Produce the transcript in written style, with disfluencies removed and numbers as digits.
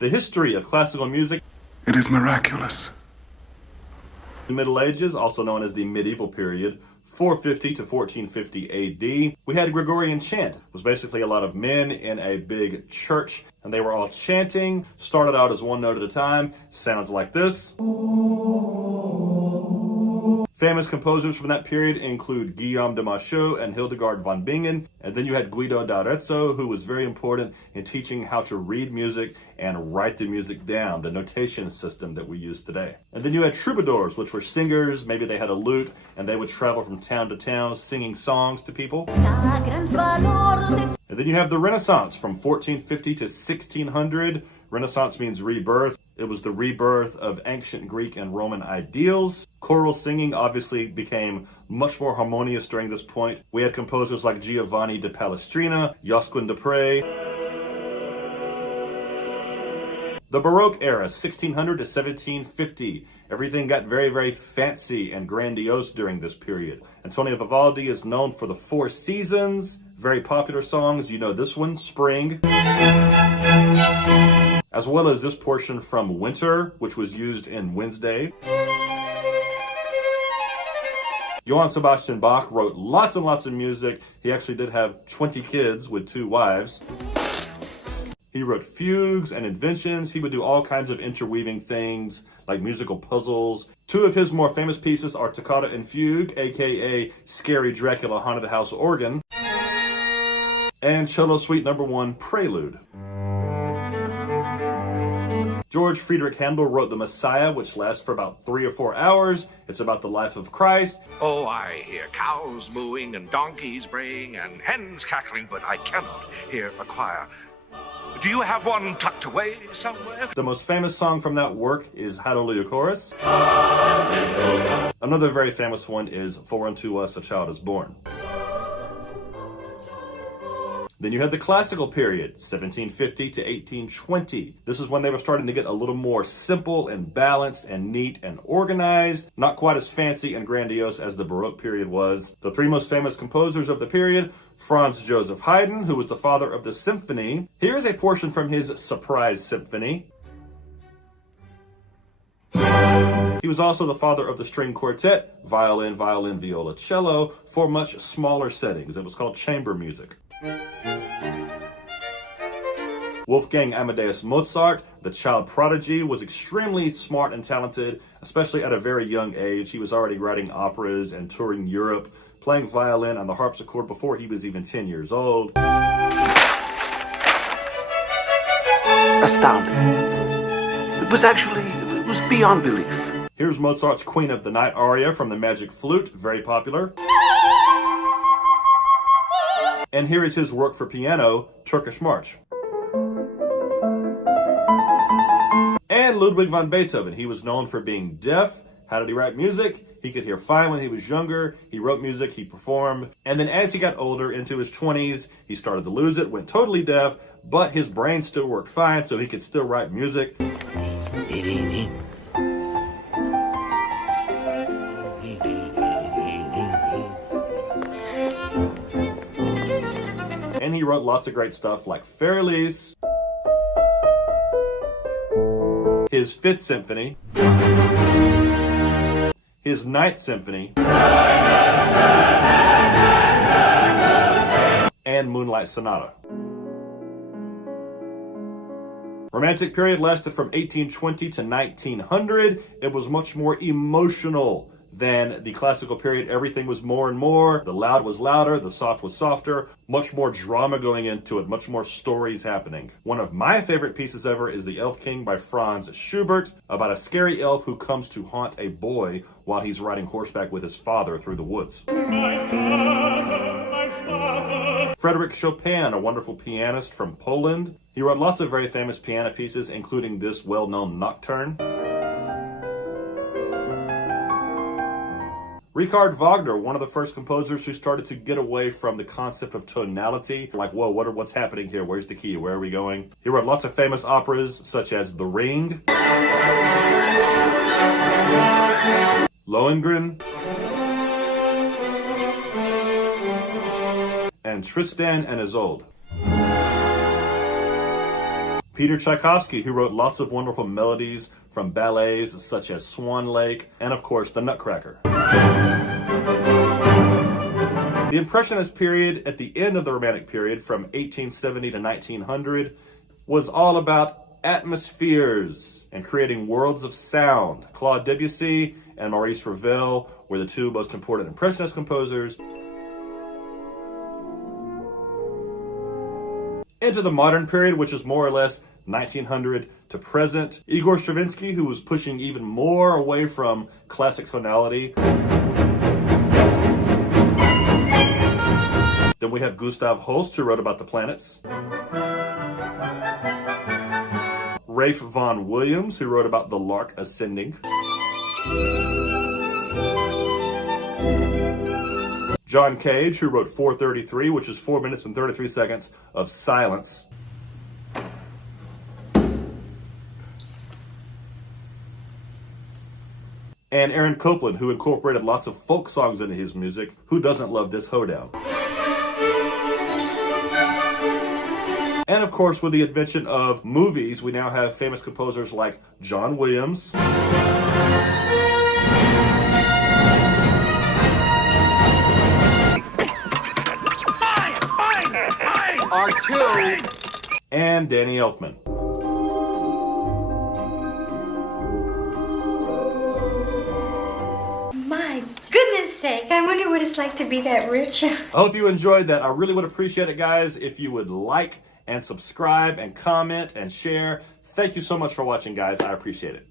The history of classical music. It is miraculous. The Middle Ages, also known as the medieval period, 450 to 1450 AD. We had Gregorian chant. It was basically a lot of men in a big church, and they were all chanting, started out as one note at a time, sounds like this. Famous composers from that period include Guillaume de Machaut and Hildegard von Bingen. And then you had Guido d'Arezzo, who was very important in teaching how to read music and write the music down, the notation system that we use today. And then you had troubadours, which were singers. Maybe they had a lute, and they would travel from town to town singing songs to people. And then you have the Renaissance from 1450 to 1600. Renaissance means rebirth. It was the rebirth of ancient Greek and Roman ideals. Choral singing obviously became much more harmonious during this point. We had composers like Giovanni da Palestrina, Josquin de Pré. The Baroque era, 1600 to 1750. Everything got very, very fancy and grandiose during this period. Antonio Vivaldi is known for the Four Seasons, very popular songs. You know this one, Spring. As well as this portion from Winter, which was used in Wednesday. Johann Sebastian Bach wrote lots and lots of music. He actually did have 20 kids with 2 wives. He wrote fugues and inventions. He would do all kinds of interweaving things like musical puzzles. 2 of his more famous pieces are Toccata and Fugue, aka Scary Dracula Haunted House Organ, and Cello Suite No. 1 Prelude. George Friedrich Handel wrote The Messiah, which lasts for about 3 or 4 hours. It's about the life of Christ. Oh, I hear cows mooing and donkeys braying and hens cackling, but I cannot hear a choir. Do you have one tucked away somewhere? The most famous song from that work is Hallelujah Chorus. Hallelujah. Another very famous one is For Unto Us a Child is Born. Then you had the classical period, 1750 to 1820. This is when they were starting to get a little more simple and balanced and neat and organized. Not quite as fancy and grandiose as the Baroque period was. The 3 most famous composers of the period, Franz Joseph Haydn, who was the father of the symphony. Here's a portion from his Surprise Symphony. He was also the father of the string quartet, violin, violin, viola, cello, for much smaller settings. It was called chamber music. Wolfgang Amadeus Mozart, the child prodigy, was extremely smart and talented, especially at a very young age. He was already writing operas and touring Europe, playing violin on the harpsichord before he was even 10 years old. Astounding. It was beyond belief. Here's Mozart's Queen of the Night aria from the Magic Flute, very popular. And here is his work for piano, Turkish March. And Ludwig van Beethoven. He was known for being deaf. How did he write music? He could hear fine when he was younger. He wrote music, he performed. And then as he got older, into his 20s, he started to lose it, went totally deaf, but his brain still worked fine, so he could still write music. And he wrote lots of great stuff like Feuerlies, his 5th Symphony, his 9th Symphony, and Moonlight Sonata. Romantic period lasted from 1820 to 1900. It was much more emotional than the classical period. Everything was more and more. The loud was louder, the soft was softer, much more drama going into it, much more stories happening. One of my favorite pieces ever is The Elf King by Franz Schubert, about a scary elf who comes to haunt a boy while he's riding horseback with his father through the woods. My father. Frédéric Chopin, a wonderful pianist from Poland. He wrote lots of very famous piano pieces, including this well-known Nocturne. Richard Wagner, one of the first composers who started to get away from the concept of tonality. Like, whoa, what's happening here? Where's the key? Where are we going? He wrote lots of famous operas, such as The Ring, Lohengrin, and Tristan and Isolde. Peter Tchaikovsky, who wrote lots of wonderful melodies from ballets such as Swan Lake, and of course, the Nutcracker. The Impressionist period at the end of the Romantic period from 1870 to 1900 was all about atmospheres and creating worlds of sound. Claude Debussy and Maurice Ravel were the two most important Impressionist composers. Into the modern period, which is more or less 1900 to present, Igor Stravinsky, who was pushing even more away from classic tonality. Then we have Gustav Holst, who wrote about the planets. Ralph Vaughan Williams, who wrote about the lark ascending. John Cage, who wrote 433, which is 4 minutes and 33 seconds of silence. And Aaron Copland, who incorporated lots of folk songs into his music. Who doesn't love this hoedown? And of course, with the invention of movies, we now have famous composers like John Williams, R2, and Danny Elfman. My goodness sake, I wonder what it's like to be that rich. I hope you enjoyed that. I really would appreciate it, guys, if you would like and subscribe and comment and share. Thank you so much for watching, guys. I appreciate it.